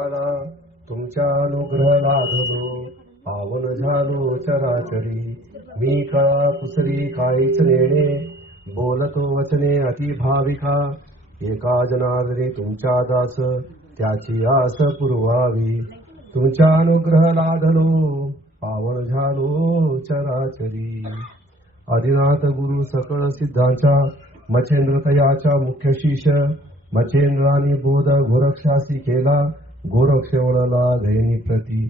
आला तुमच्या अनुग्रह लाभलो पावन झालो चराचरी मी कळा कुसरी काहीच नेणे बोलतो वचने अति भाविका एका जनार्दनी तुमच्या दास त्याची आस पुरवावी तुमच्या अनुग्रह लाधलो पावन झालो चराचरी आदिनाथ गुरु सकळ सिद्धांचा मच्छेंद्र तयाचा मुख्य शिष्य मच्छेंद्रानी बोध गोरक्षासी केला गोरक्ष वळला गयनी प्रती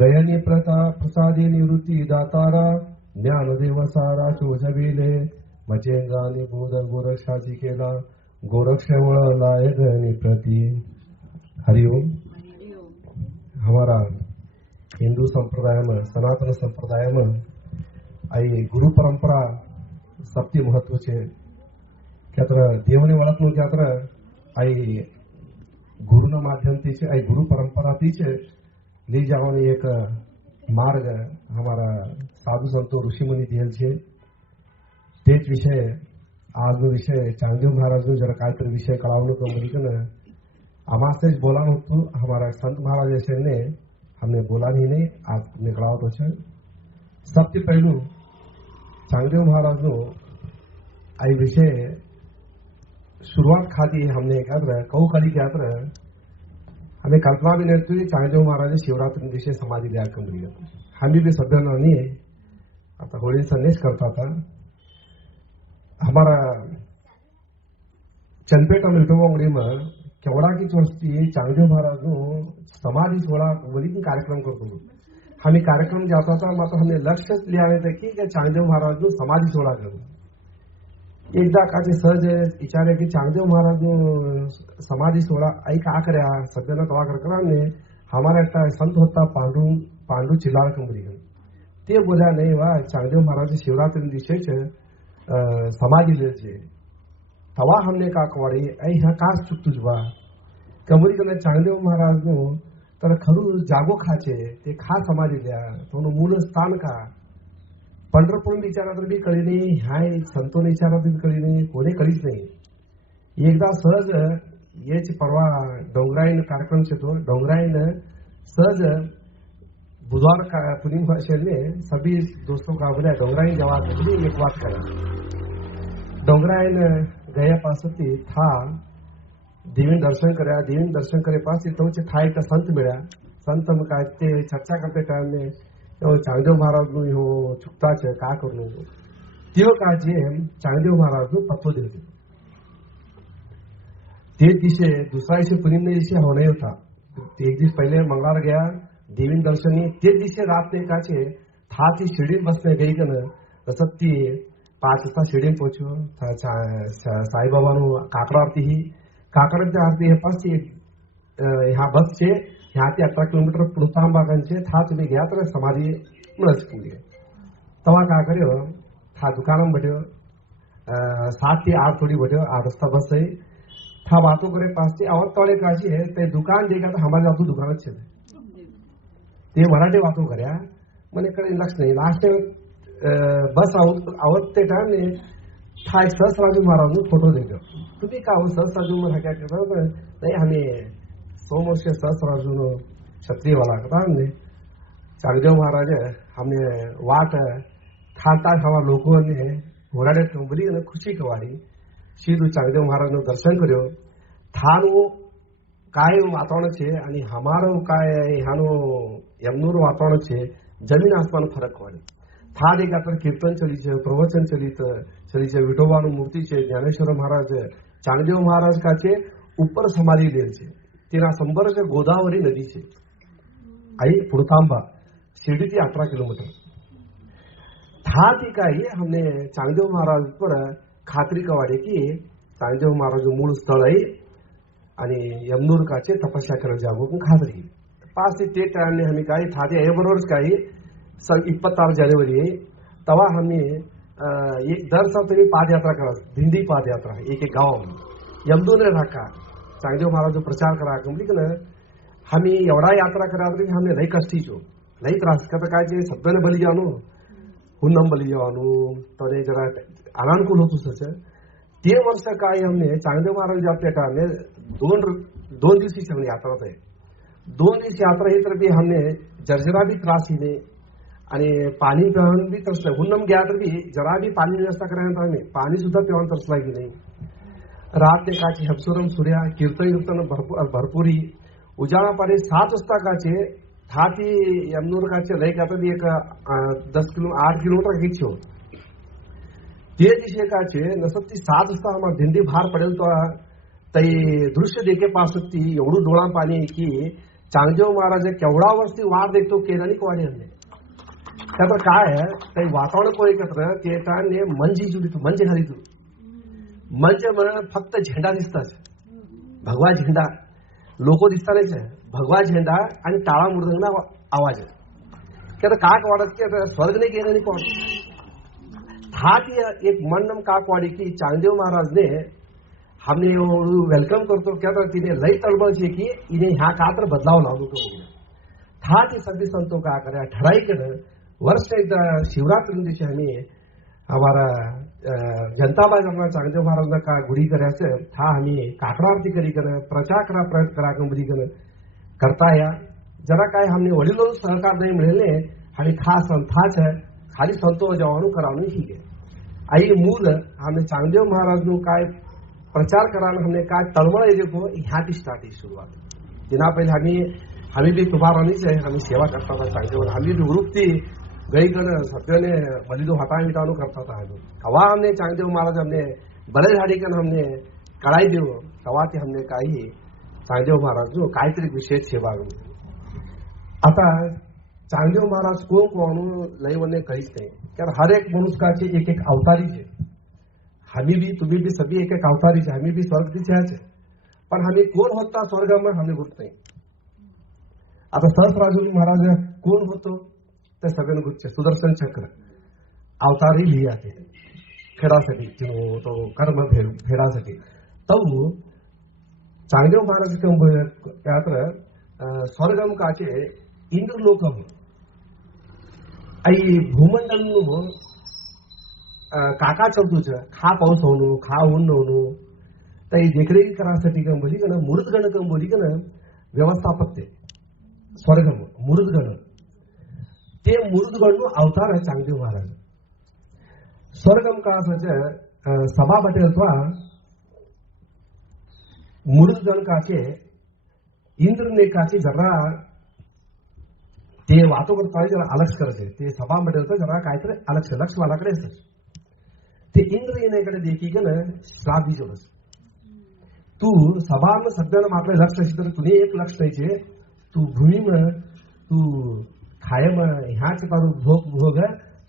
गयनी प्रता प्रसादी निवृत्ती दातारा ज्ञानदेव सारा शोधविले मच्छेंद्रानी बोध गोरक्षासी केला गोरक्ष वळला गयनी प्रती। हरिओम। हमारा हिंदू संप्रदाय में सनातन संप्रदाय में आई गुरु परंपरा सबती महत्व छे क्या देवने वळखणूक क्या आई गुरु न माध्यम थी आई गुरु परंपरा थी ली जावानी एक मार्ग हमारा साधु संतो ऋषिमुनि दिएल छे तेज विषय आज विषय चांगदेव महाराज जरा कायतरी विषय कळावणं कमरिकन आमासे बोलान होतो हमारा संत महाराज ऐसे ने हमने बोला ही नहीं आज ने कळावत होचे सबसे पहलू चांगदेव महाराज नो आई विषय शुरुआत खाती हमने क्या कहू कड़ी क्या हमें कल्पना भी नहीं थी चांगदेव महाराज शिवरात्रि दिवशी समाधि लिया कमरी हमी भी सभ्य नहीं आता होळी संदेश करता था हमारा चंदपेटा मिल्टोंगड़ी में केवड़ा की वर्षी चांगदेव महाराज नो समाधि सोड़ा वही कार्यक्रम करतो हमें कार्यक्रम जाता था मात्र हमने लक्ष्य लिया था कि चांगदेव महाराज नो समाधि सोड़ा करूं एकदा काचे सहज विचारे की चांगदेव महाराज नो समाधि सोड़ा आई का करया सभ्यना तवा करा ने हमारा एक संत होता पांडू चिल्लार कंबरी ते बोला नहीं वा चांगदेव महाराज शिवरात्रि दिवशी समाधि ले तवा हमने का कवाड़ी आई हाँ का चुकतुजवा कंबरी कने चांगदेव महाराज नो तर खरू जागो खाचे ते खा समाधि लिया तो मूल स्थान का पंढरपूर विचारा भी कळी नाही हाय संतोने विचारा भी कळी नाही कोणी कळीच नाही एकदा सहज येच परवा डोंगराईन कार्यक्रम छेतो डोंगराईन सहज बुधवार का पूर्णिमा भाषे सभी दोस्तों का बोला डोंगराईन जवाब एक बात करा डोंगराईन गया पास था देवी दर्शन कराया देवी दर्शन करे पास तो था एक संत मिला संत में का चर्चा करते टाइम में चांगदेव महाराज नु हो चुकता है का करू त्यो का जे चांगदेव महाराज नु पत्तो देते ते दिवशी दुसरा दिवशी पूर्णिमे दिवशी होणे होता एक दिवस पहले मंगळवार गया देवी दर्शनी ते दिवशी रात ने का छे था ती शिर्डी बसने गई कन तसं ती 5 वाजता शिर्डी पहुंचो साई बाबा नु काकड़ा आरती है पास यहाँ बस छे यहाँ 18 किलोमीटर पुणतांबागंचे था तुम्हें गया तो समाधि मिळच केली तवा का कर्यो था दुकान बैठो 7 से 8 थोड़ी बैठो 8 वाजता बस है था बातों करे पास से और तोड़े काशी है ते दुकान देखा तो हमारे जातू दुकान छे ते मराठी बातों कर्या मने कळे लक्ष नहीं लास्ट बस आवत ते टाइम ने था एक सहस्राजू महाराज नो फोटो देखो तुम्हें का सहस्राजू में क्या कहता नहीं हमें सोमवर्ष सहस्राजू नो क्षत्रिय वाला कथा हमने चांगदेव महाराज हमने वाट खाता हवा लोगों ने घोड़ाडे कंबरी खुशी कवाड़ी सीधू चांगदेव महाराज नो दर्शन कर्यो थानु काय वातावरण छे आणि हमारो काय ह्यानो यमनूर वातावरण छे जमीन आसमान फरक वाड़ी था देखा तर कीर्तन चली छे प्रवचन चली छे विठोबानु मूर्ति छे ज्ञानेश्वर महाराज चांगदेव महाराज का छे ऊपर समाधि लेल छे तेना संबर से गोदावरी नदी छे आई पुणतांबा शिर्डी थी 18 किलोमीटर था थी का ये हमने चांगदेव महाराज पर खात्री कवाड़ी की चांगदेव महाराज मूल स्थळ आहे आणि यमनूर काचे तपस्या करत जावो पण खात्री पास ते टाइम ने हमें काही था ते बरोबरच काही 26 जानेवारी तवा हमें एक दर साल तरी पादयात्रा करा दिंडी पादयात्रा एक गाव यमनूर ने राखा चांगदेव महाराज प्रचार करा कंपनी हमें एवढा यात्रा करा हमने लई कष्टी छो लई त्रास करता काय सत्याने बली जानो हुन्नम बली जवानु तने जरा अनानुकूल होतो सच ते वर्ष काय हमने चांगदेव महाराज आपल्या काळाने दोन दिवशी हमने यात्रा थे 2 दिवस यात्रा ही तर भी हमने जर्जरा भी त्रास ही नहीं आणि पाणी पिवण भी तरसलं हुन्नम गया तर भी जरा भी पाणी व्यवस्था करायला आम्ही पाणी सुद्धा पिवण तरसला की नाही. रात एकाची हबसुरम सूर्या कीर्तन भरपुरी उजाळा पाणी 7 वाजता काचे था ती यमनूर काचे लय आता एक 8 किलोमीटर खींचो ते दिशे काचे नसत ती 7 वाजता आम्हाला दिंडी भार पडेल तो तई दृश्य देखे पा सकती एवढं डोळा पाणी की चांगदेव महाराज केवढा वर्षी वार देखतो केला नाही कोणी हमने त्याचं काय आहे काही वातावरण को एकत्र ते त्याने मंजी जुडी मंजे घाली तू म्हणजे मला फक्त झेंडा दिसतात भगवा झेंडा लोक दिसतानाच भगवा झेंडा आणि टाळा मृदंगना आवाज की आता काक वाढत की आता स्वर्ग नाही गेलं नाही कोण हा ती एक मननम काक वाढी की चांगदेव महाराजने हमने वेलकम करतो की आता तिने लई तळबळची की इने ह्या का तर बदलाव लावलो तो था ती सभी संतो का करे ठराई कर वर्ष एकदा शिवरात्री दिवशी आम्ही हमारा जनताबाई जमना चांगदेव महाराज का गुडी करायचं था आम्ही काकडा आरती करी कर प्रचार करा प्रयत्न करा कंबरी कर करता या जरा काय हमने वडीलों सहकार नहीं मिळेले आणि खास थाच है खाली संतो जवानू करावणं ठीक आहे आई मूल हमने चांगदेव महाराज नु काय प्रचार करायला हमने काय तळमळ देखो ह्या ती स्टार्ट सुरुवात दिना पहिले आम्ही भी तुभारानीच आहे आम्ही सेवा करता चांगदेव आम्ही भी वृत्ती गई कर सत्याने बलिदो हटा मिटानो करता था हवा हमने चांगदेव महाराज हमने बले झाडी कर हमने कड़ाई देव तवा ते हमने काही चांगदेव महाराज जो काहीतरी विशेष सेवा आता चांगदेव महाराज कोण कोण लई वने काहीच नाही कारण हर एक मनुष्याचे एक एक अवतारी छे हमी भी तुम्ही भी सभी एक एक अवतारी छे हमी भी स्वर्ग दिशे आहे पण हमी कोण होता स्वर्गामध्ये हमी होत नाही. आता सहस्रार्जुन महाराज कोण होतो ते सगळ्यांना गुच्छ सुदर्शन चक्र अवतारही लिहा ते फेडासाठी तो कर्म फेडासाठी तो चांगदेव महाराज यात्र स्वर्गम काचे इंद्रलोकम आई भूमंडल काका चौतूच खा पाऊस होणू खा ऊन होणू तई देखरेखी करासाठी कंबली कन मृतगण कंबली कन व्यवस्थापक ते स्वर्गम मृतगण ते मृतगण अवतार आहे चांगदेव महाराज स्वर्गम का सभा बटेल तो मृतगण काचे इंद्र ने काचे जरा ते वातो करता जरा अलग करते ते सभा बटेल तो जरा काहीतरी अलग लक्ष वालाकडे असत ते इंद्र येण्याकडे देखी गण श्राप जोडस तू सभा सगळ्यांना आपले लक्ष असेल तर तुने एक लक्ष द्यायचे तू भूमी तू खायम ह्याच करू भोग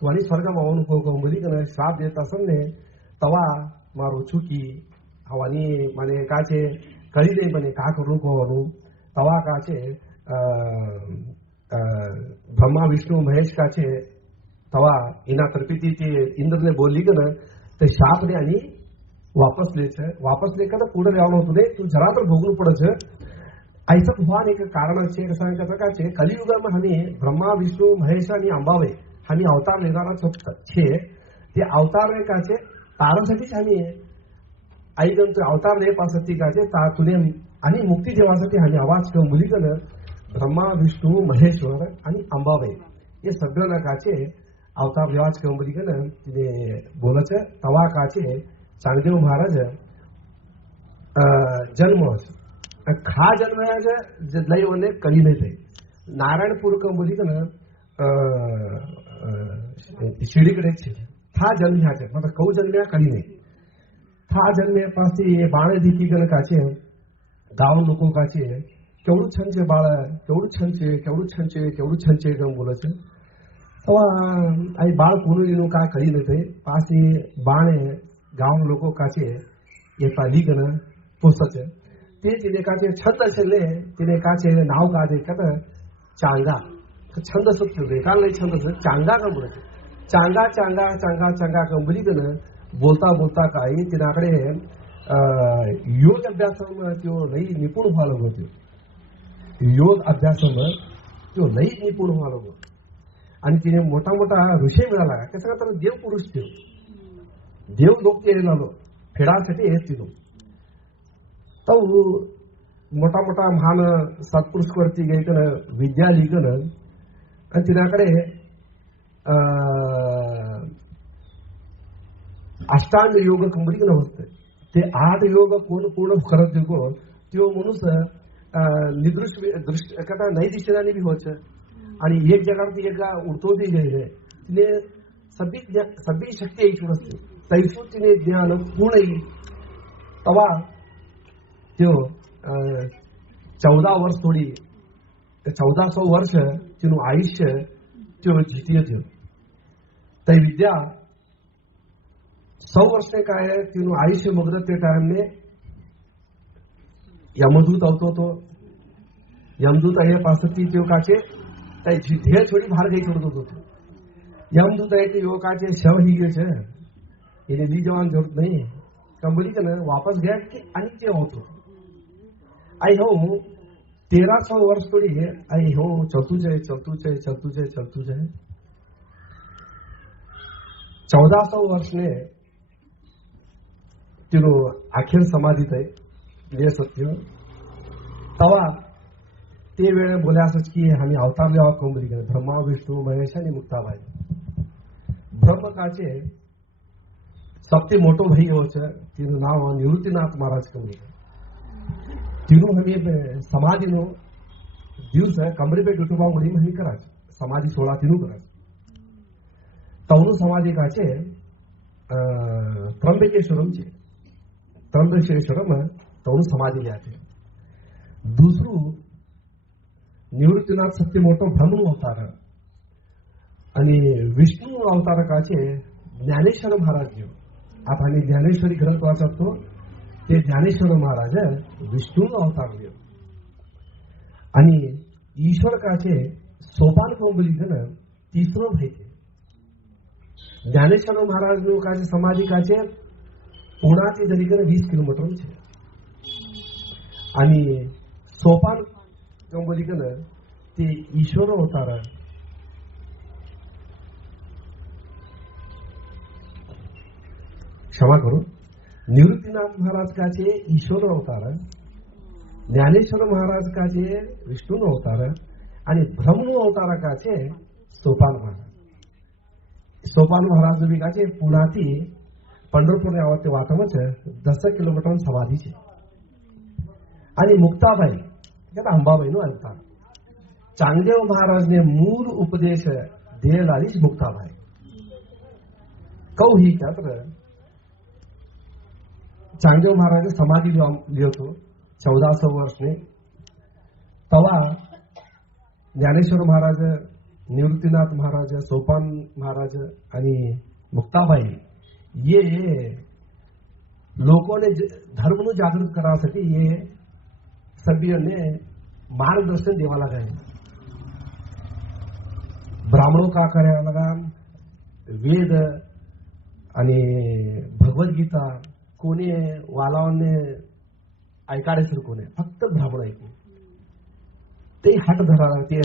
तू आणि स्वर्ग मावून बोली कन श्राप देत असन ने तवा मारू चुकी हवानी माने काचे कळी दे बने का करू कोवनु तवा काचे ब्रह्मा विष्णू महेश काचे तवा इना तरपीती ते इंद्रने बोलली कन ते शाप ने आणि वापस लेकर पुढे यावं होतं तू जरा तर भोगणं पडच ऐसा भगवान एक कारण छे कलियुग में हमें ब्रह्मा विष्णु महेश आणि अंबावे हमी अवतार लेनारा छे ते अवतार ने काचे तारण्यासाठीच हमी आई गंत अवतार ले पासती काचे तुने आणि मुक्ती देवासाठी हमी आवाज किंवा मुलीकन ब्रह्मा विष्णू महेश्वर आणि अंबावे हे सगळं ना काचे अवतार देवाच किंवा मुलीकन तिने बोलच तवा काचे चांगदेव महाराज जन्म खा जन्म लई वने कली नहीं थे नारायणपुर कंबोली का ना शिडीकडे था जन्म ह्या मतलब कौ जन्म्या कली नहीं था जन्मे पास बाणे दिखी गण काचे गाव लोक काचे केवढू छान छे बाळ केवढू छान छे गम बोलच तवा आई बाळ कोणी का कली नहीं थे पास बाणे गाव लोक काचे येता लिगन पोसच ते तिने काचे छंद असेल तिने काचे नाव का दे का चांगा छंद सुटतो काल नाही छंद चांगा का बोलत चांगा चांगा चांगा चांगा कंबली कन बोलता बोलता काही तिनाकडे योग अभ्यासम तो लई निपुण व्हायला होतो योग अभ्यासम तो लई निपुण व्हायला होतो आणि तिने मोठा मोठा ऋषी मिळाला कसं तर देव पुरुष देव लोक केलेला फेडासाठी येत तिथून तो मोठा मोठा महान सत्पुरुष करती गयकन विद्या लिखन आणि तिनाकडे अष्टांग योग कंबरीकन होत ते 8 योग कोण पूर्ण करत देखो त्यो मनुस दृष्ट कथा नाही दिसणारी भी होच आणि एक जगात एक उडतो भी गए तिने सभी शक्ती एक असते तैसू तिने ज्ञान पूर्ण येईल तवा त्यो 14 वर्ष थोडी 1400 वर्ष तिनु आयुष्य त्यो जीतीय थियो तै विद्या 100 वर्ष ने काय तिनु आयुष्य मगद ते टाइम में यमदूत आवतो तो यमदूत आये पासती त्यो काचे तै जीते थोडी भार गई छोड़ दो यमदूत आये के योकाचे शव ही गए छे इने ली जवान जरूरत नहीं कंबली कने वापस गया कि अनित्य होतो आई हो 1300 वर्ष थोड़ी है आई हो चलतू जाए 1400 वर्ष ने तिनो अखेर समाधीत आहे हे सत्य तवा ते वेळे बोले असंच की आम्ही अवतार लेवा कंबली गेले ब्रह्मा विष्णू महेश आणि मुक्ताबाई ब्रह्मकाचे सबसे मोटो भाई होच तिनु नाव निवृत्तीनाथ महाराज कंबली तिनु हमें समाधी नो दिवस कंबरी पे डुटुबा मुली हमी कराच समाधी 16 तिनु कराच तवनु समाधी काचे त्र्यंबकेश्वरम तवनु समाधी लिहाते दुसरू निवृत्तीनाथ सत्य मोठो ब्रह्म अवतार आणि विष्णू अवतारकाचे ज्ञानेश्वर महाराज घेऊ आपण ज्ञानेश्वरी ग्रंथ वाचतो ते ज्ञानेश्वर महाराज विष्णू अवतार घेऊ आणि ईश्वर काचे सोपान कंबली गण तिसरो भाई ज्ञानेश्वर महाराज નું કાચે સમાધિ કાચે પુણાથી દરીકને 20 કિલોમીટર છે आणि सोपान कंबलीकन ते ईश्वर अवतार क्षमा करो निवृत्तीनाथ महाराज काचे ईश्वर अवतार ज्ञानेश्वर महाराज काचे विष्णू अवतार आणि ब्रह्म अवतार काचे सोपान महाराज सोपान महाराज विकाचे पुण्याती पंढरपूर आवते वाटमच 10 किलोमीटर समाधी છે आणि मुक्ताबाई त्याला अंबाबाई नो अवतार चांगदेव महाराज ने मूल उपदेश देलालीच मुक्ताबाई कौ ही त्यात्र चांगदेव महाराज समाधी लिहितो 1400 वर्ष ने तवा ज्ञानेश्वर महाराज निवृत्तीनाथ महाराज सोपान महाराज आणि मुक्ताबाई ये लोगों ने धर्म नु जागृत करासाठी ये सभी ने मार्गदर्शन देवा लगा ब्राह्मणों का करायला लगा वेद आणि भगवत गीता कोणी वालावने ऐकाडे सर कोणी फक्त ब्राह्मण ऐकू ते हट धरा ते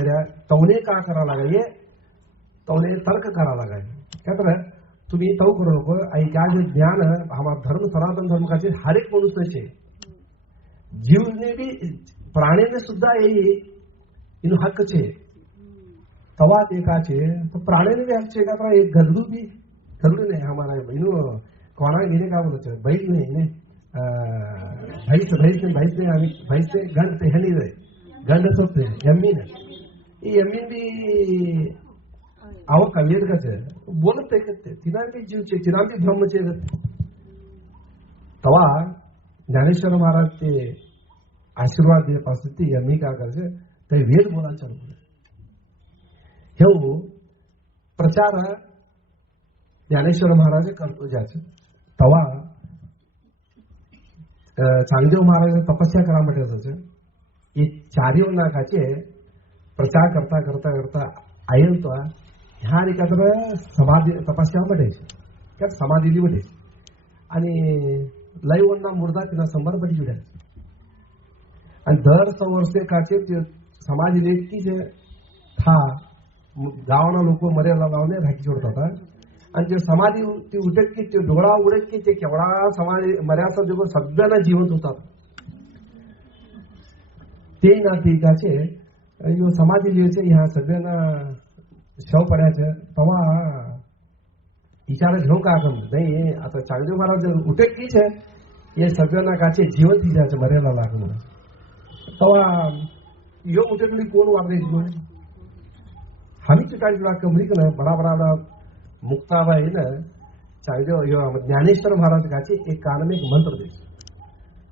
तवने का करा लागा ये तवने तर्क करा लागा क्या तर तुम्ही तव करू नको ऐका जे ज्ञान हमारा धर्म सनातन धर्म का हर एक मनुष्य जीव ने भी प्राणी ने सुद्धा ये इन हक छे तवा देखा छे तो प्राणी ने भी हक छे का एक गदड़ू भी गदड़ू नहीं हमारा इनु कोणा इने का बोलत छे बैल नहीं ने भैंस ने भैंस से गंध ते हनी रे गंध सोते यमीन ये यमीन भी आव कवियत का छे बोलत ते तिना भी जीव छे तिना भी ब्रह्म छे तवा ज्ञानेश्वर महाराज ते आशीर्वाद दे पासती यमी का करছে ते वेद बोला चालू हे प्रचार ज्ञानेश्वर महाराज करतो जायचं तवा चांगदेव महाराज तपस्या करा म्हटलं ये चारियों नाकाचे प्रचार करता करता करता आयल तो ह्या एकत्र समाधी तपस्या मध्ये त्या समाधी मध्ये आणि लयवन्ना मुर्दा तिना संबरपटी जुड्या आणि दर 100 वर्षे काचे समाधी लेखी जे था गावना लोक मर्यादा लावणे राखी सोडतात आणि ते समाधी ती उठत की ते डोळा उडत की ते केवढा समाधी मर्यादा देखो सगळ्यांना जिवंत होतात ते ना पिकाचे यो समाधी लिहायचे ह्या सगळ्यांना शव पडायचं तेव्हा विचार घेऊ का आपण नाही आता चांगदेव महाराज उठे कीच आहे ये सगळ्यांना काचे जीवन थी जायचं मर्यादा लागून तेव्हा यो उठेकडी कोण वापरायची हमी चिकायची वाक्य म्हणजे ना बडा बडा मुक्ताबाई ना चांगदेव ज्ञानेश्वर महाराज काचे एक कान में एक मंत्र दे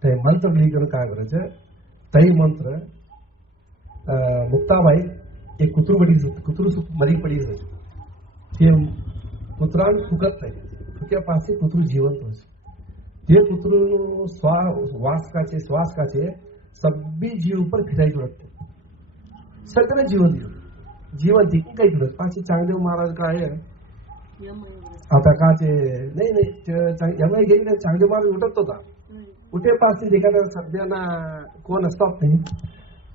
ते मंत्र लिहिकन काय करायचं तई मंत्र मुक्ताबाई एक कुतरू मरी पड़ी ते कुतरान फुकत नाही फुक्या पासे कुतरू जिवंत होते ते कुतरू श्वास काचे सभी जीव पर फिरायची वाटते सगळं जीवन ती काही फिरत पाशी चांगदेव महाराज काय आता काचे नाही गेली चांगदेव महाराज उठत होता उठे पासे देखा सध्याना कोण असतात नाही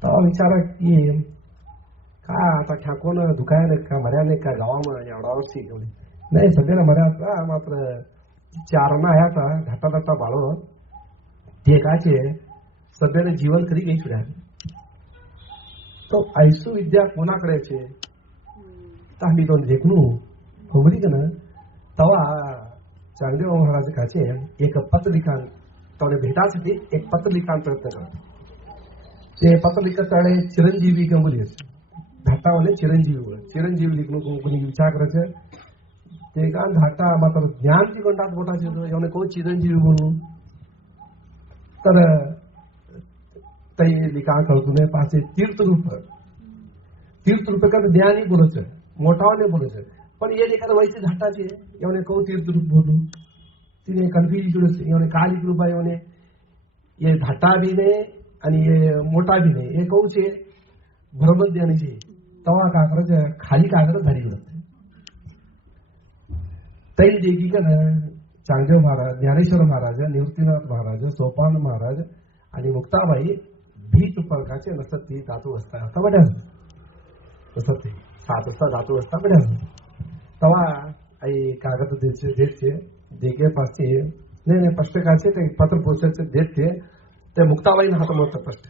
तेव्हा विचारा की काय आता ख्या कोण दुखायला का मर्याने का गावामध्ये एवढा वर्षी घेऊन नाही सध्याला मर्यादा मात्र चारणा आहे आता घाटा बाळो ते काचे सध्याने जीवन कधी काही फिराय तो ऐसू विद्या कोणाकडे आम्ही दोन देखणू होमरी का ना तवा चांगदेव महाराज काचे एक पत्र लिखाण तवने भेटासाठी एक पत्र लिखाण प्रयत्न करत ते पत्र लिखत चिरंजीवी गंभीर धाटावाले चिरंजीवी लिखणं कोणी विचार करायचं ते का धाटा मात्र ज्ञान ती कोणतात बोटाचे एवढे कोण चिरंजीवी म्हणून तर तई लिखा करतो पासे तीर्थरूप का ज्ञानी बोलच मोठावाने बोलच पण ये लेखा वैसे धाटाचे एवढे कौ तीर्थरूप बोलू तिने कन्फ्युज एवढे का लिखलू बा एवढे ये धाटा भी ने आणि ये मोठा भी ने ये कौचे भरबत ज्ञानीचे तवा का करायचं खाली का करत धारी उडत तई देखी का चांगदेव महाराज ज्ञानेश्वर महाराज निवृत्तीनाथ महाराज सोपान महाराज आणि मुक्ताबाई भीत फरकाचे नसत ती धातू असता आता बड्या नसत ते 7 वाजता धातू असता बड्या तवा आई कागद देते देखे पासे नाही पुस्तकाचे ते पत्र पोस्टाचे देते ते मुक्ताबाई हात मोठं प्रश्न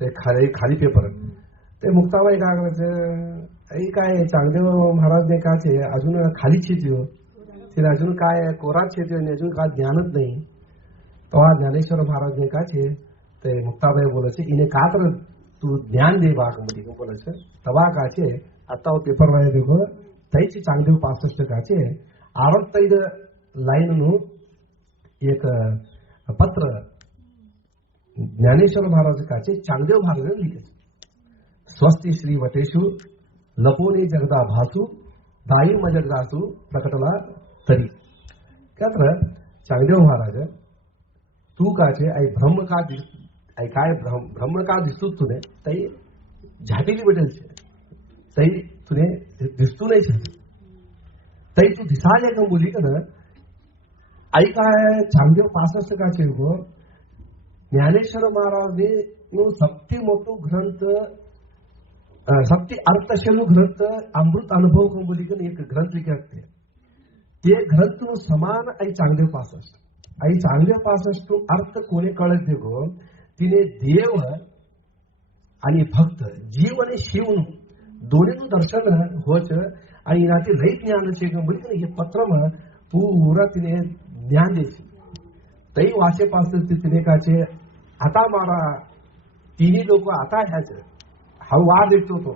ते खाली पेपर ते मुक्ताबाई काय करायचं आई काय चांगदेव महाराज ने काचे अजून खाली शेती तिला अजून काय कोरात शेती अजून काय ज्ञानच नाही तेव्हा ज्ञानेश्वर महाराज ने काचे ते मुक्ताबाई बोलायचे इने का तर तू ज्ञान दे बाग मध्ये बोलायचं तवा काचे आता पेपर वाले देखो तैची चांगदेव 65 काचे आवडत लाईन एक पत्र ज्ञानेश्वर महाराज काचे चांगदेव महाराज लिखे स्वस्ति श्री वटेशु लपोने जगदा भासू दाई मजगदासू प्रकटला तरी क्या चांगदेव महाराज तू काचे आई ब्रह्म का आई काय ब्रह्म का दिसतो तुने तई झाटेली बटेल तई तुने दिसतो नाही तई तू दिसाले का बोली का ना आई काय चांगदेव 65 काचे गो ज्ञानेश्वर महाराज ने सप्ती मोठो ग्रंथ सप्ती अर्थशैलू ग्रंथ अमृत अनुभव को बोली का एक ग्रंथ लिखे ते ग्रंथ समान आई चांगदेव 65 आई चांगदेव 65 अर्थ कोणी कळत देखो तिने देव आणि भक्त जीव आणि शिव दोन्ही दर्शन होच आणि नाती लई ज्ञान म्हणजे हे पत्र पूरा तिने ज्ञान द्यायचे तई वाचे पास तिने काचे आता मारा तिन्ही लोक आता ह्याच हा वाद देतो तो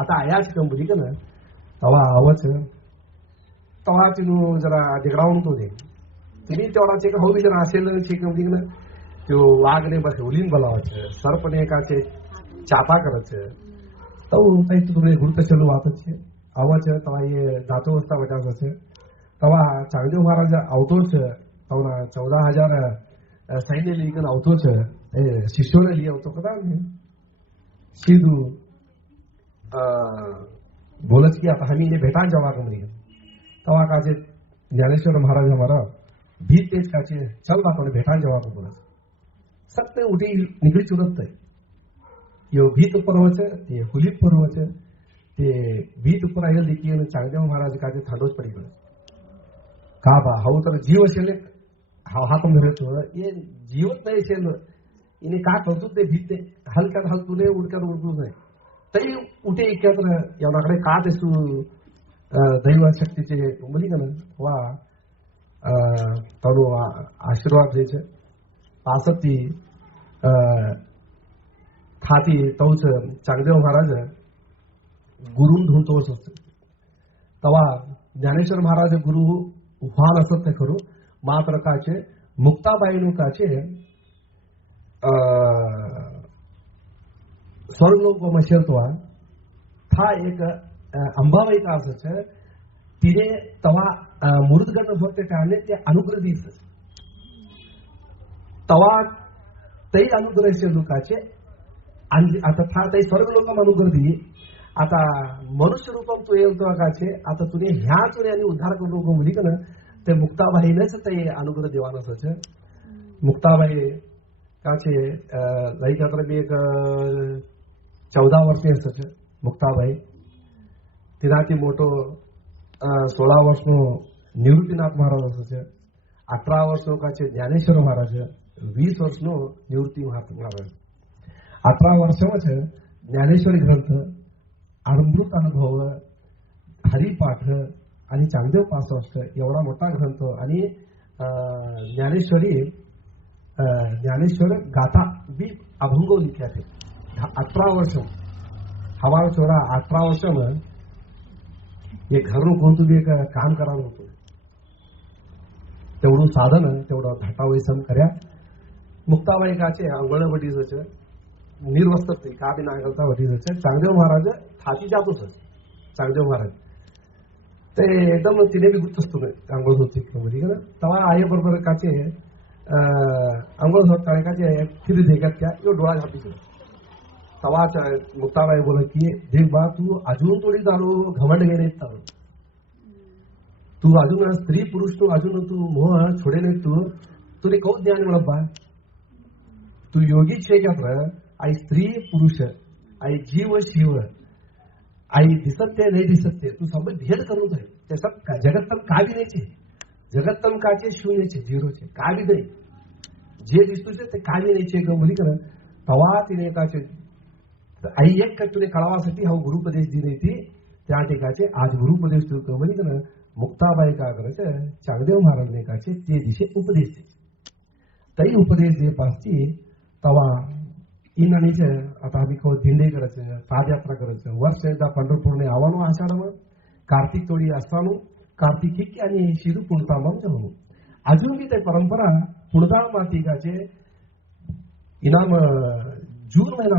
आता आयाच कंपनी का ना तवा आवच तवा तिनू जरा दिगडावून तो दे तिने तेवढा चेक हो जरा असेल कंपनी ना तो वाघने बस उलीन बोलावायचं सरपणे काचे चापा करायचं तो काही तुकडे गुरुत चलू वाचत आवाज तवा ये जातो असता बजाव असे तवा चांगदेव महाराज अवतोच तवना 14,000 सैन्य लिहिकन अवतोच शिष्योने लिहि होतो कदा सीधू बोलच की आता हमी भेटा जेव्हा कमरी तवा काचे ज्ञानेश्वर महाराज हमारा भीत तेज काचे चल बात भेटा जेव्हा बोलत सत्य उठी निगडी चुरत यो भीत पर्वच ते हुलीत पर्वच ते भीत ऊपर आयल देखील चांगदेव महाराज काचे थांडोच पडी गए का बा हाऊ तर जीव असेल हा हात धरतो ये जीवत नाही असेल इने का करतो ते भीते हलक्यात हलतुले उडक्यात उडकू नये तरी उठे इक्यात्र एवढाकडे का ते दैव शक्तीचे मुली का वा तनु आशीर्वाद द्यायचे आसक्ती खाती तौच चांगदेव महाराज गुरून ढूंढतोच असते तवा ज्ञानेश्वर महाराज गुरु व्हान असत ते खरू मात्र काचे मुक्ताबाईनु काचे स्वर्गलोक मशेरतवा था एक अंबाबाई का असच तिने तवा मुरुदगण होते त्याने ते अनुग्रह दिस तवा तै अनुग्रह शेलुकाचे आता था तै स्वर्गलोक अनुग्रह दी आता मनुष्य रूपम तू येईल काचे आता तुने ह्या तुने आणि उद्धार करू नको मुली का ते मुक्ताबाईनेच ते अनुग्रह देवान असच मुक्ताबाई काचे लई कात्र बी एक 14 वर्षे असच मुक्ताबाई तिनाती मोठो 16 વર્ષનો નિવૃત્તિનાથ મહારાજ છે 18 વર્ષનો કાચે જ્ઞાનેશ્વર મહારાજ 20 વર્ષનો નિવૃત્તિ મહારાજ 18 વર્ષમાં છે જ્ઞાનેશ્વરી ગ્રંથ अमृत अनुभव हरिपाठ आणि चांगदेव 65 एवढा मोठा ग्रंथ आणि ज्ञानेश्वर गाथा भी अभंग लिखा थे 18 वर्ष हमारा छोरा 18 वर्ष में ये घरून कोणतं एक काम करावं होतं तेवढं साधन तेवढं धाटावैसम कर्या मुक्ताबाई काचे अंगळ वडीच निर्वस्तक ते का बी नागलता वडीच चांगदेव महाराज थाती जातोच चांगदेव महाराज ते एकदम तिने बी गुप्त असतो अंघोळ होती म्हणजे का तेव्हा आई बरोबर काचे अंघोळ होत काळे काचे फिरी देखत क्या यो डोळा झापी तवा मुक्ताबाई बोल की देख बा तू अजून थोडी चालू घमंड गेले चालू तू अजून स्त्री पुरुष तू अजून तू मोह छोडे नाही तू तुला कौत ज्ञान मिळत बा तू योगी छे क्या आई स्त्री पुरुष आई जीव शिव आई दिसत ते नाही दिसत ते तू सब भेद करून जाईल ते सब जगतम का भी नाही जगतम काचे शून्यचे झिरोचे का भी नाही जे दिसतो ते का भी नाही मुली कर तवा तिने काचे आई एक का तुने कळवासाठी हा गुरुपदेश दिली ती त्या ठिकाचे आज गुरुपदेश तू मुली कर मुक्ताबाई का करायचं चांगदेव महाराज ने काचे ते दिशे उपदेश तई उपदेश दे पासची तवा इन आता आम्ही दिंडे करायचं पादयात्रा करायचं वर्ष एकदा पंढरपूरने आवानो आषाढ कार्तिक तोडी असतानो कार्तिकी आणि शिरू पुणतांबम जाऊन अजून बी ते परंपरा पुणताळ मातिकाचे इनाम जून महिना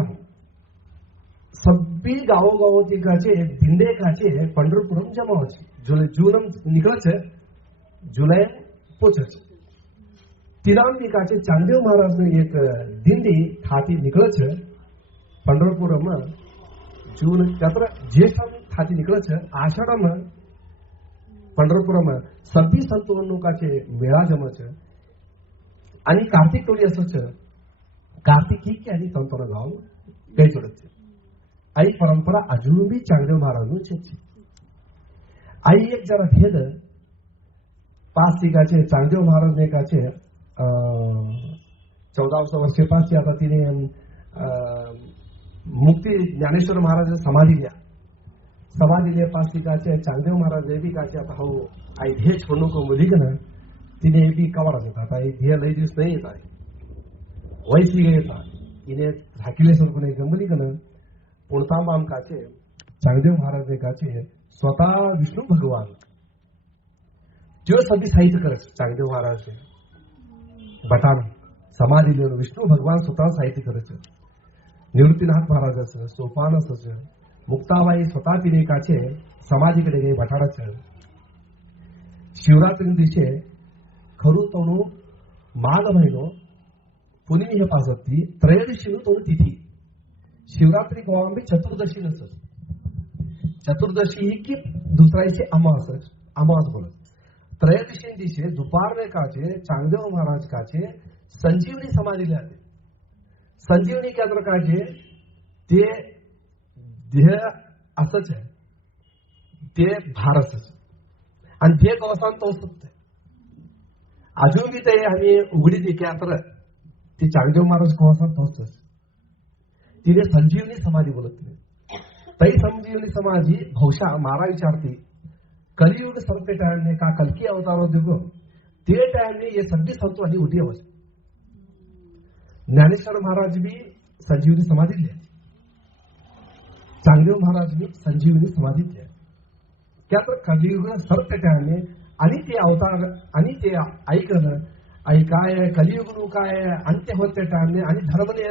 सभी गावों काचे दिंडे काचे पंढरपुरम जमा होचे जूनम निकळच जुलै पोचच तिरांबिकाचे चांगदेव महाराज ने एक दिंडी थाती निकळच पंढरपुरम जून त्यात्र ज्येष्ठ थाती निकळच आषाढम पंढरपुरम सभी संतवणुकाचे मेळा जमच आणि कार्तिक तोडी असच कार्तिकी की आणि संतोन गाव काही जोडच आई परंपरा अजून भी चांगदेव महाराज छे आई एक जरा भेद 5 ठिकाचे चांगदेव महाराज ने काचे 14 वर्षे पाचशे आता तिने मुक्ती ज्ञानेश्वर महाराज समाधी लिया समाधी लिया 5 ठिकाचे चांगदेव महाराज भी काचे आता हो आई ध्येय छोडू को मुली ना तिने भी कवर होता आता ध्येय लई दिवस नाही येत आहे वैसी गे येतात इने झाकिले सरपणे गंमली कन पुणतांबाम काचे चांगदेव महाराज काचे स्वतः विष्णू भगवान जो सभी साहित्य करत चांगदेव महाराज बटाण समाधी लिहून विष्णू भगवान स्वतः साहित्य करायचं निवृत्तीनाथ महाराजाचं सोपान असायचं मुक्ताबाई स्वतः तिने काचे समाधीकडे गे बटाडाचं शिवरात्री दिवशी खरू तोणू माघ महिनो पुणे हे पासती त्रयोदशी तोणू तिथी शिवरात्री गोवांबी चतुर्दशी नसत चतुर्दशी ही की दुसऱ्याची अमावास बोलत त्रयोदशी दिवशी दुपारने काचे चांगदेव महाराज काचे संजीवनी समाधी लिहाते संजीवनी केंद्र काचे ते ध्येय असच आहे ते भारच आणि ध्येय कवसान तो सत्य अजून बी ते आम्ही उघडी केंद्र ते चांगदेव महाराज कोसा तोच तिने संजीवनी समाधी बोलत तई संजीवनी समाधी भौशा मारा विचारती कलियुग सरते टाइम ने का कल की अवतारो देखो ते टाइम ने ये सभी संतो अभी उठी अवस्था ज्ञानेश्वर महाराज भी संजीवनी समाधी ले चांगदेव महाराज भी संजीवनी समाधी ले क्या तर कलियुग सरते टाइम ने आणि ते अवतार आणि ते ऐकाय कलियुग नु काय अंत्य होते टाइम ने आणि धर्मने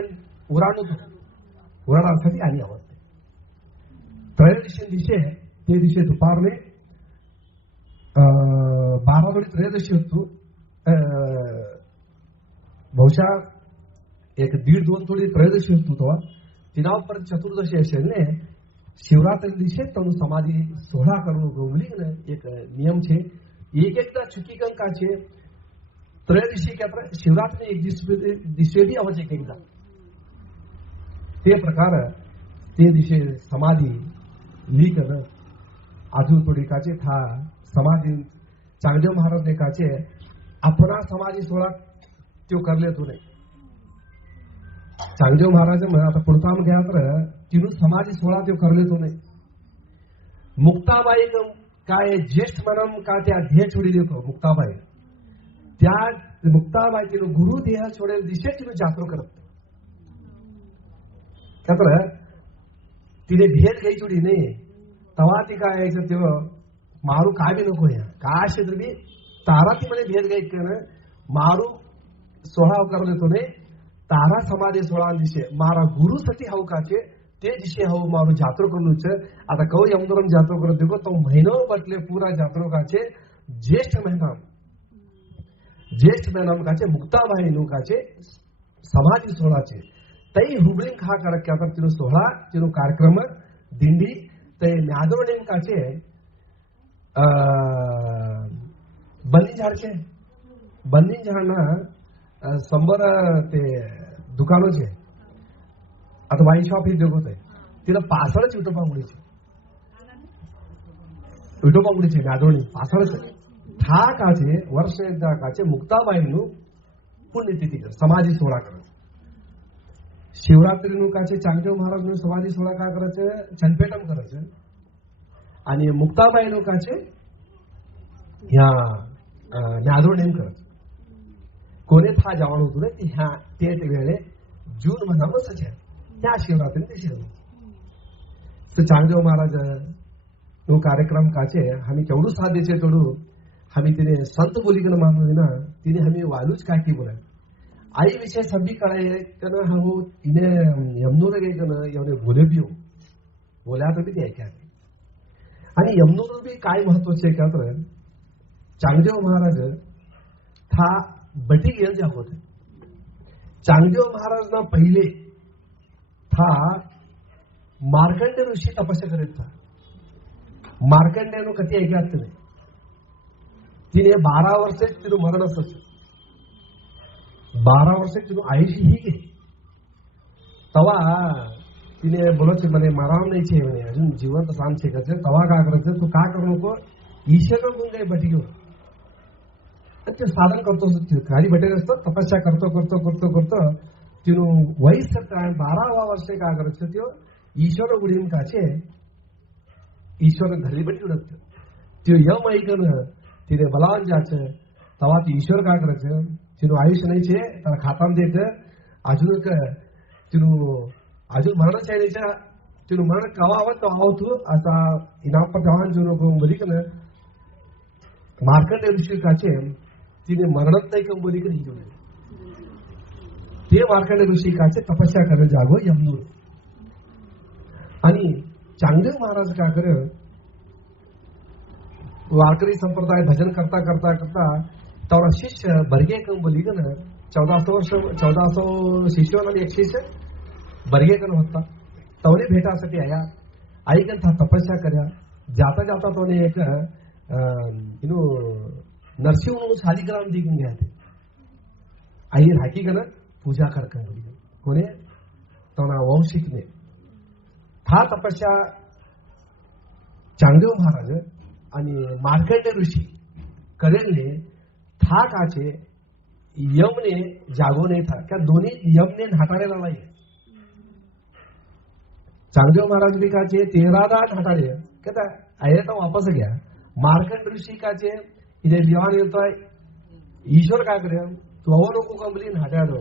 उराणासाठी आणि आवडते त्रयोदशी ते दिवशी दुपारने 12 वेळी त्रयोदशी होतो बहुशा 1-1.5-2 थोडी त्रयोदशी होतो तेव्हा तिनावर चतुर्दशी असेल ने शिवरात्री दिवशी तनु समाधी सोहळा करून गोवली एक नियम छे एकदा चुकी कंकाचे त्रयोदशी क्या शिवरात्री एक दिवशी भी आवश्यक एकदा ते प्रकार ते दिवशी समाधी लीकर अजून थोडी काचे था समाधी चांगदेव महाराज ने काचे अपना समाधी सोहळा तो करले तो नाही चांगदेव महाराज आता पुढताम घ्या तर तिनू समाधी सोहळा तो करले तो नाही मुक्ताबाई काय ज्येष्ठ म्हणून का त्या ध्येय छोडी देतो मुक्ताबाई त्या मुक्ताबाई तिनं गुरु देह छोडेल दिशे तिनं जात्रो करत तर तिने भेद घ्यायची होती नाही तवा ती काय यायचं तेव्हा मारू काय बी नको या काय क्षेत्र बी तारा ती म्हणे भेद घ्यायचं मारू सोहळा कर देतो ने तारा समाधी सोहळा दिशे मारा गुरुसाठी हाऊ काचे ते दिशे हाऊ मारू जात्रो करून आता कौ यमदोरम जात्रो करत देखो तो महीनो बटले पूरा जात्रो काचे ज्येष्ठ महीना काचे मुक्ताबाई नु काचे समाधी सोहळाचे तई हुबळी खा करत क्या तर तिनो सोहळा तिनो कार्यक्रम दिंडी ते म्यादव नेमकाचे बन्नी झाडना 100 ते दुकानो छे आता वाईन शॉप ही देखो ते तिला पासळच विठोबागुडीचे म्यादवणी पासळच ठा काचे वर्ष एकदा काचे मुक्ताबाई नु पुण्यतिथी समाधी सोहळा करत शिवरात्री नुकाचे चांगदेव महाराज नु समाधी सोहळा काय करायचं चनपेटम करायचं आणि मुक्ताबाई नुकाचे ह्या न्यादो नेम करायचं कोणे था जवान होतो रे ह्या ते वेळे जून महिनामच त्या शिवरात्री दिवशी तर चांगदेव महाराज नु कार्यक्रम काचे आम्ही केवढू साथ द्यायचे तेवढू आम्ही तिने संत बोलीकडे मानू ना तिने आम्ही वालूच काय की बोला आई विषय सभी कळाय कन हम इने यमनूर गई कन एवढे बोले भी हो बोल्या तर ते ऐका आणि यमनूर भी काय महत्वाचे का तर चांगदेव महाराज था बटी गेल जा होते चांगदेव महाराज ना पहिले था मार्कंडे ऋषी तपस्या करीत था मार्कंडेनो कधी ऐकत नाही तिने 12 वर्षे तिने मरण असत 12 वर्षे तिने आयुष्य ही गेली तवा तिने बोलत म्हणे मराव नाही छे म्हणे अजून जिवंत सांग छे कसे तवा काय करायचं तू काय करू नको ईश्वर गुण काही बटी घेऊ ते साधन करतो खाली बटेल असतो तपस्या करतो तिनु वयस 12वा वर्षे काय करायचं त्यो ईश्वर गुडीन काचे ईश्वर घरी बटी उडत त्यो यम ऐकन तिने बलावन जायचं तवा ती ईश्वर काय करायचं तिनु आयुष्य नाही छे त्याला खाताम द्यायचं अजून तिनु अजून मरण चायनीच्या तिनु मरण कवावत आवतो आता इनाम पर जवान जो नको बोलिकन मार्कंडे ऋषी काचे तिने मरणत नाही कम बोलिकन ही जोडले ते मार्कंडे ऋषी काचे तपस्या करे जागो यमनूर आणि चांगदेव महाराज काय करे वारकरी संप्रदाय भजन करता तवरा शिष्य बरगे कम बोलिकन 1400 शिष्यों एक शिष्य बरगेकन होता तवने भेटासाठी आया आईकन था तपस्या कर्या जाता तो ने एक नरसिंह शालिग्राम दिखून गया थे आई राखी कन पूजा करकन कोणे तोना वंशिक ने था तपस्या चांगदेव महाराज आणि मार्कंडे ऋषी करेलने था काचे यमने जागो नहीं था क्या दोन्ही यमने नाटाड़ेला नाही चांगदेव महाराज भी काचे 13 नाटाड़े कहता आये तो वापस गया मार्कंड ऋषि काचे इधर दिवान येतो आहे ईश्वर काय करे तू अव लोक कंबली नाटाडो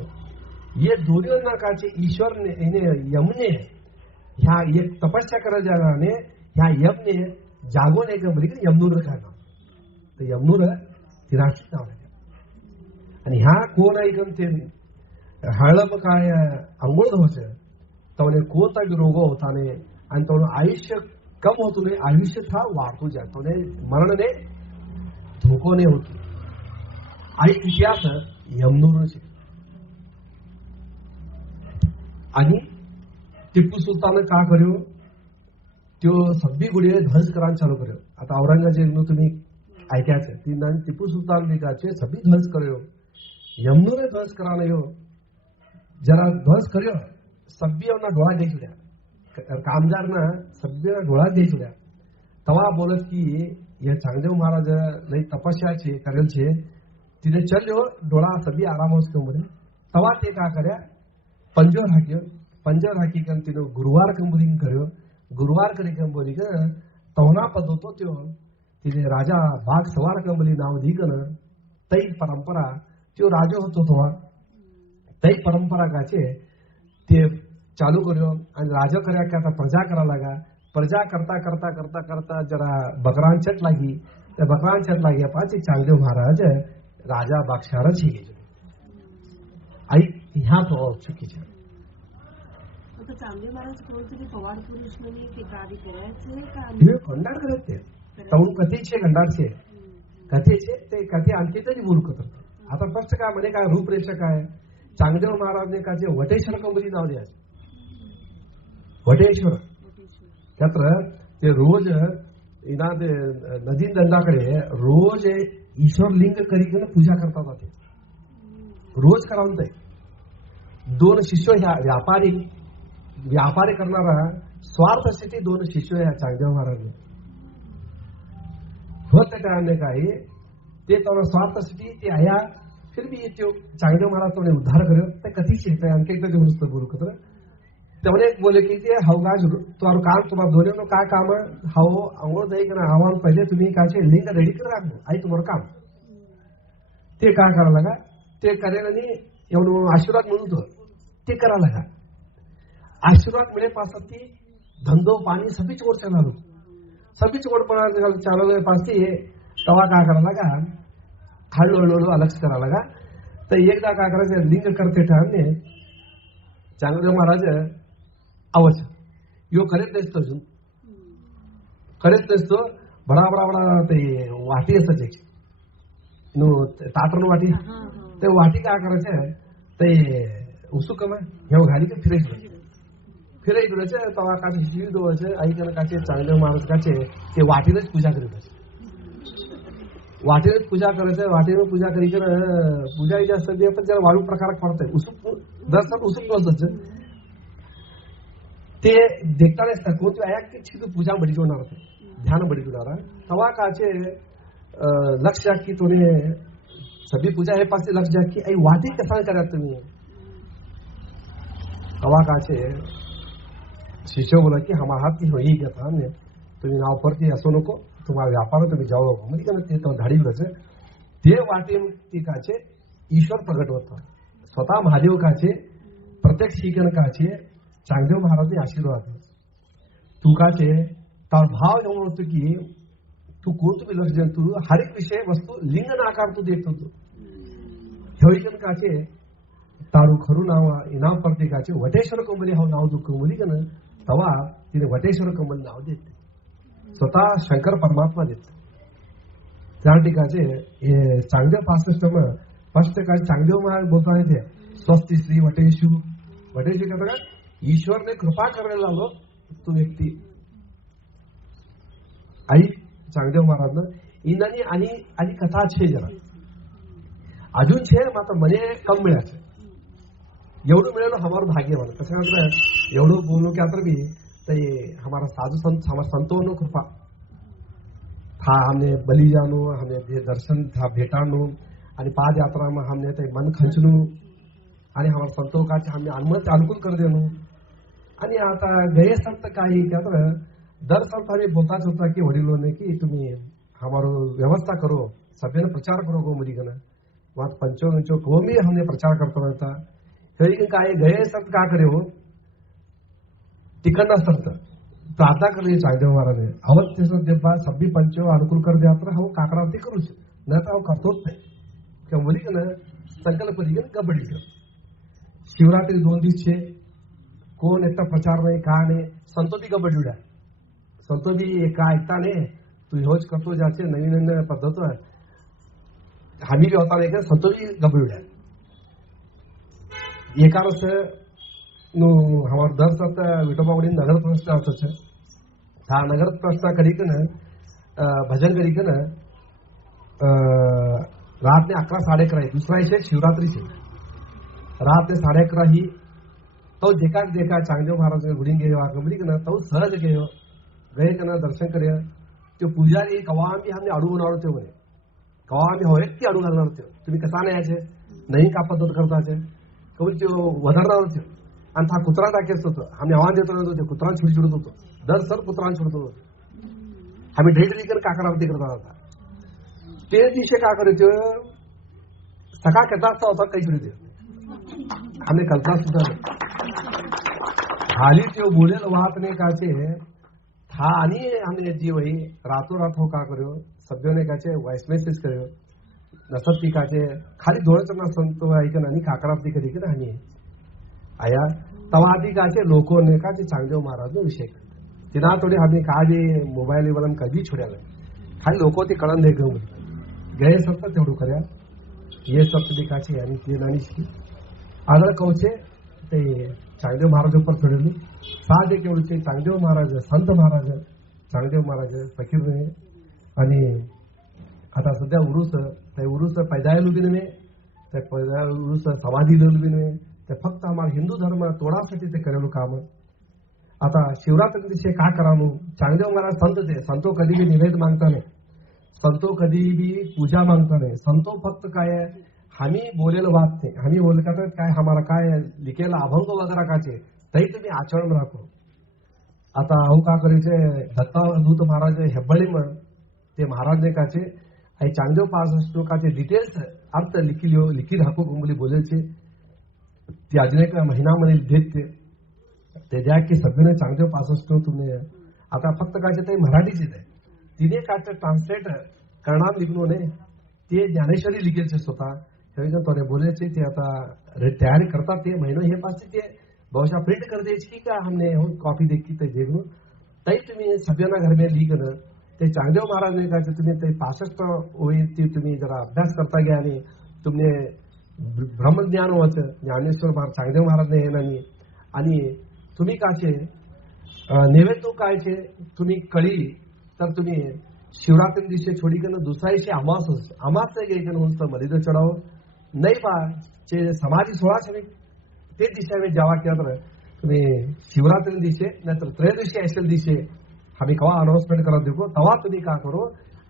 ये दोन्ही काचे ईश्वर ने यमने ह्या एक तपस्या करा जागाने ह्या यमने जागो नाही कंबली यमनूर काय नाव तर यमनूर तिराशी नाव आहे आणि ह्या कोण ऐकून ते हळप काय अंघोळ धुवायचं तवने कोणता बी रोग होताने आणि तो आयुष्य कम होतो नाही आयुष्य था वाढतो जातो ने मरणने धोको ने होतो आई इतिहास यमनूर आणि टिप्पू सुलतान का कर्यो त्यो सगळी गुडिये ध्वंस करायला चालू कर्यो आता औरंगजेब तुम्ही ऐकायचं ती टिप्पू सुलतान बिकाचे सगळी ध्वंस कर्यो यमनूर ध्वंस कराने यो जरा ध्वंस कर्यो सभ्य डोळा दे छुड्या कामदार ना सभ्य डोळा दे छुड्या तवा बोलत की ये चांगदेव महाराज लई तपस्या छे करेल छे तिने चल्यो डोळा सभी आराम होतो म्हणे तवा ते का कर्या पंजर हाकी कन तिने गुरुवार कंबलिंग कर्यो गुरुवार करे कंबली क तवना पद होतो त्यो तिने राजा बाग सवार कंबली नाव दिकन तै परंपरा त्यो राजो होतो तवा तै परंपरा काचे ते चालू कर्यो आणि राजा कर्या की आता प्रजा करा लागा प्रजा करता करता करता करता जरा बकरान छट लागी त्या बकरान छट लागी पाછી चांगदेव महाराज राजा बादशाह छी गेले आई ह्या तो चुकी છે तो चांगदेव महाराज कोणतरी पवार पुरुष म्हणे की कार्य करायचे का हे कंडार करते तवून कधी छे कंडार छे कथे छे ते कथे आणखी तरी बोलू करतात आता फक्त काय म्हणे काय रूपरेषा काय चांगदेव महाराजने का जे वटेश्वर कंबली नाव द्यायचं वटेश्वर त्यात्र ते रोज इना ते नदी दंडाकडे रोज ईश्वर लिंग करी पूजा करतात ते रोज करावून ते दोन शिष्य ह्या व्यापारी करणारा स्वार्थासाठी दोन शिष्य ह्या चांगदेव महाराजने होत टाइम काय ते तो स्वार्थासाठी ते आया फिर भी येतो चांगदेव महाराज तो उद्धार करो ते कथी शिकते आणखी एकदा ते नुसतं बोलू कत्र तेवढे बोले की ते हाव गाज तुम्हारा काम तुम्हारा दोनों नो काय काम हाव अंगोळ दई करा आव्हान पहिले तुम्ही काचे लिंग रेडी कर राखो आई तुम्हारा काम ते काय करा लगा ते करेल आणि एवढं आशीर्वाद म्हणून तो ते करा लगा आशीर्वाद मिळे पास ती धंदो पाणी सभी छोड़ चला लो सभी छोड़ पड़ा चालू पास तवा काय करा लगा हळूहळू अलग करा लगा तर एकदा काय करायचं लिंग करते ठाणे चांगदेव महाराज अवश्य यो करेत नसतो अजून करेत नसतो बडा बडा बडा ते वाटी असतात त्याची नो ताटण वाटी ते वाटी काय करायचं ते उसुक हे घाली की फिरायचं तवा काचे हिटली दोवायचं ऐकणं काचे चांगदेव महाराज काचे ते वाटीनेच पूजा करीत वाटेने पूजा करायचं वाटेने पूजा करी पूजा जास्त पण जरा वाळू प्रकार पडतंय उसुक दर्शन उसुक नसतं ते देखता नसतात कोणती आया की तू पूजा बडी होणार ध्यान बडी होणार तवा काचे लक्ष की तोने सभी पूजा हे पास लक्ष जा की आई वाटी कसा करा तुम्ही तवा काचे शिष्य बोला की हमारा हाथ की होई का था तुम्ही नाव परती असो नको तुम्हाला व्यापार तुम्ही जाऊ म्हणजे ते धाडी ते वाटे काचे ईश्वर प्रगट होता स्वतः महादेव काचे प्रत्येक शिकन काचे चांगदेव महाराजने आशीर्वाद तू काचे तार भाव एवढं होतो की तू कोण तुम्ही लक्ष देऊन तू हर एक विषय वस्तू लिंग आकार तू देत होतो हेवैकन काचे तारू खरू नाव इनाम प्रत्येकाचे वटेश्वर कंबली हा नाव तू कंबली का तवा तिने वटेश्वर कंबली नाव देते स्वतः शंकर परमात्मा देते त्या ठिकाचे हे चांगदेव पासष्ट फर्स्ट काय चांगदेव महाराज बोलताना ते स्वस्ति श्री वटेशु वटेशु कहता का ईश्वर ने कृपा करायला लावलो तो व्यक्ती आई चांगदेव महाराज इनानी आणि कथा छे जरा अजून छे मात्र मने कम मिळायचं एवढं मिळालं हमार भाग्य म्हणा कसं एवढं बोलू की आता भी तो हमारा साधु संत हमारे संतों ने कृपा था हमने बलि जानो हमें दर्शन था भेटानो आणि पाद यात्रा में हमने ते मन खंचनु आणि हमारे संतों का हमें अनुकूल कर देनु आणि आता गए संत काही क्या तर दर संत हमें बोलताच होता की वडिलों ने कि तुम्ही हमारो व्यवस्था करो सभ्य ने प्रचार करो गो मुरी गना वहां पंचो पंचो को भी हमने प्रचार करता रहता लेकिन काय गए संत का करे हो तिकड़ना संत प्रार्थना कर लिए चाहते महाराज ने अवत्य देवा सभी पंचो अनुकूल कर दिया तर हो काकरावती करू न तर करतोच नाही किंवा मुली का संकल्प कबड्डी शिवरात्री 2 दिवस छे कोण एकटा प्रचार नाही का नाही संतो बी कबड्डी उड्या संतो बी एका ऐकता नाही तू ह्योच करतो ज्याचे नवीन नवीन पद्धत आम्ही बी होता नाही संतो बी कबड्डी उड्या एकाच हमार दर सत विठोबावडी नगर प्रश्न होतो છે આ નગર પ્રશ્ન કરી કે ને ભજન કરી કે ને રાત ને 11:30 दुसरा છે शिवरात्री છે रात ने 11:30 ही तो देखा चांगदेव महाराज गुडी गेवा गमरी के तो सहज गयो गए के दर्शन करे तो पुजारी कवा आम्ही हमने अडू होणार होते म्हणे कवा आम्ही होय की अडू घालणार होते तुम्ही कसा नाही याचे नाही का पद्धत करता છે कबूल तो वधारणार होते आणि हा कुत्रा टाकेच होतो आम्ही आव्हान देतो होतो कुत्रा छिडछिडत होतो दर सर कुत्रा छिडतो आम्ही ढेकली कर काकरावती करता होता ते दिवशी का करायचो सकाळ कथाचा होता काही छिडते हमने कल्पना सुद्धा खाली तो बोलेल वात ने काचे था आणि हमने जी वही रातों रात हो का करो सभ्यों ने काचे वॉइस मैसेज करो नसती काचे खाली डोळ्याचं ना संतो ऐकन आणि काकरावती कधी की नाही आया तवादी काचे लोकों ने काचे चांगदेव महाराज ने विषय तिना थोड़ी हमें का भी मोबाईल वलन कधी छोड्या खाली लोको ते कळण दे गए गए सब तेवढं कर्या ये सब दिखाचे आणि ते नानी આગળ કહું છે તે ચાંગદેવ મહારાજ ઉપર ચડેલું સાજ કેવું છે ચાંગદેવ મહારાજ સંત મહારાજ ચાંગદેવ મહારાજ ફકીર રહે અને आता सध्या उरूस ते उरूस पैदायलू बी नव्हे ते उरूस समाधी दिलेलं बी नव्हे ते फक्त आम्हाला हिंदू धर्म तोडासाठी ते करेલું काम आता शिवरात्री दिवशी का करावं चांगदेव महाराज संत ते संतो कधी बी निवेद मागता नाही संतो कधी बी पूजा मागता नाही संतो फक्त काय आम्ही बोलेलं वाद नाही आम्ही बोलतात काय आम्हाला काय लिखेला अभंग वगैरे काचे तरी तुम्ही आचरण राखो आता अहो का करायचे दत्तावधूत महाराज हेब्बळी म्हण ते महाराज ने काचे आई चांगदेव पास काचे डिटेल्स अर्थ लिखी राखो गुंबली बोलायचे ती अजून एक महिनामध्ये देते ते द्या की सगळे चांगदेव पास असतो तुम्ही आता फक्त काचे ते मराठीचीच आहे तिने काचे ट्रान्सलेट करणार लिखनो ने ते ज्ञानेश्वरी लिखेलचे स्वतः तोरे बोलायचे ते आता तयारी करतात ते महिनो हे पास ते बहुशा प्रिंट कर द्यायची की का हमने कॉपी देखी ते देखनो तरी तुम्ही सगळ्यांना घर में लिखन ते चांगदेव महाराज ने का तुम्ही ते 65 होई ती तुम्ही जरा अभ्यास करता गया आणि तुम्ही ब्रह्मज्ञान होत ज्ञानेश्वर चांगदेव महाराज ने हे नाही आणि तुम्ही काचे नैवेद्य कायचे तुम्ही कळी तर तुम्ही शिवरात्री दिवशी छोडी कन दुसऱ्या दिवशी अमास घ्यायचं म्हणून मलिद चढाव नाही बा चे समाधी 16 ते दिवशी जेव्हा केलं तर तुम्ही शिवरात्री दिवशी नाहीतर त्रयोदशी असेल दिवशी आम्ही केव्हा अनाउन्समेंट करत देखो तेव्हा तुम्ही का करो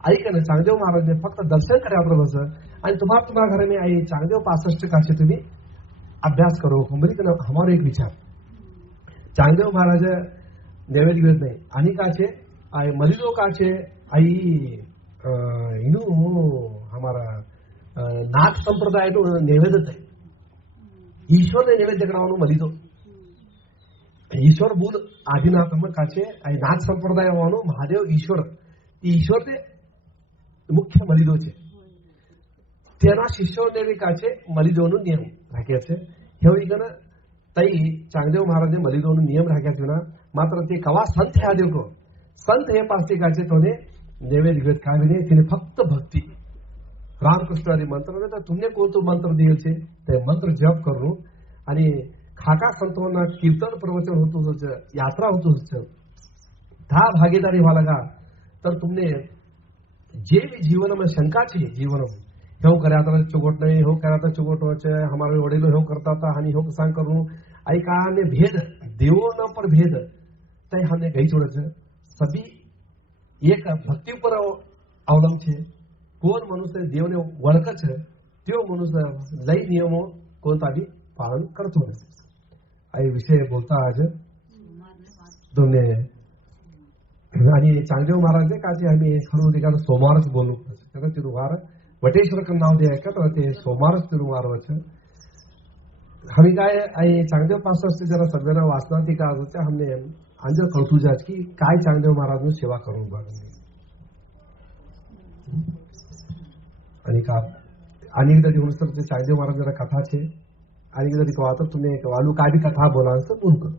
ऐकन चांगदेव महाराज ने फक्त दर्शन करा बस आणि तुम्हाला घर में आई चांगदेव 65 काचे तुम्ही अभ्यास करो कुंभरी हमारा एक विचार चांगदेव महाराज नैवेद्य घेत नाही आणि काचे आई मलिदो काचे आई इनु हमारा नाथ संप्रदाय नैवेद्य है ईश्वर ने नैवेद्य करावनो मलिदो ईश्वर बुध आदिनाथ काचे नाथ संप्रदाय होવાનો महादेव ईश्वर ते मुख्य मलिदो છે તેના શિષ્યોને બી કાચે મલિદોનો નિયમ રાખ્યા છે એવું ઈકન તઈ ચાંગદેવ મહારાજે મલિદોનો નિયમ રાખ્યા છે ના માત્ર તે કવા સંત હે દેખો संत हे पास्ते काचे तोने नैवेद्य घेत काय नाही तिने फक्त भक्ती रामकृष्ण हरी मंत्र नाही तर तुमने कोणतो मंत्र दिले छे ते मंत्र जप करू आणि खाका संतोना कीर्तन प्रवचन होतोच यात्रा होतोच दहा भागीदारी व्हा लगा तर तुमने जे भी जीवन में शंका छे जीवन हो कर्या तर चुगोट नहीं हो कर्या तर चुगोट हो छे हमारे वडीलो हो करता था हानि हो सांग करू आई का ने भेद देवो न पर भेद तय हमने गई छोड़ छे सभी एक भक्ति पर अवलंब छे कोण मनुष्य देवने वळख छे त्यो माणूस लई नियमो कोणता बी पालन करतो आई विषय बोलता आज दोन्ही आणि चांगदेव महाराज काचे आम्ही खरं ते का सोमवारच बोलू त्याचा तिरुवार वटेश्वर नाव दे का तर ते सोमवारच तिरुवार वच आम्ही काय आई चांगदेव पास असते जरा सगळ्यांना वाचणार ती का होत्या आम्ही अंजर कळतू जात की काय चांगदेव महाराज सेवा करून बघ आणि का आणि एकदा दिवस तर चांगदेव महाराज जरा कथा छे आणि एकदा वाचत तुम्ही वालू काय बी कथा बोला बोल कर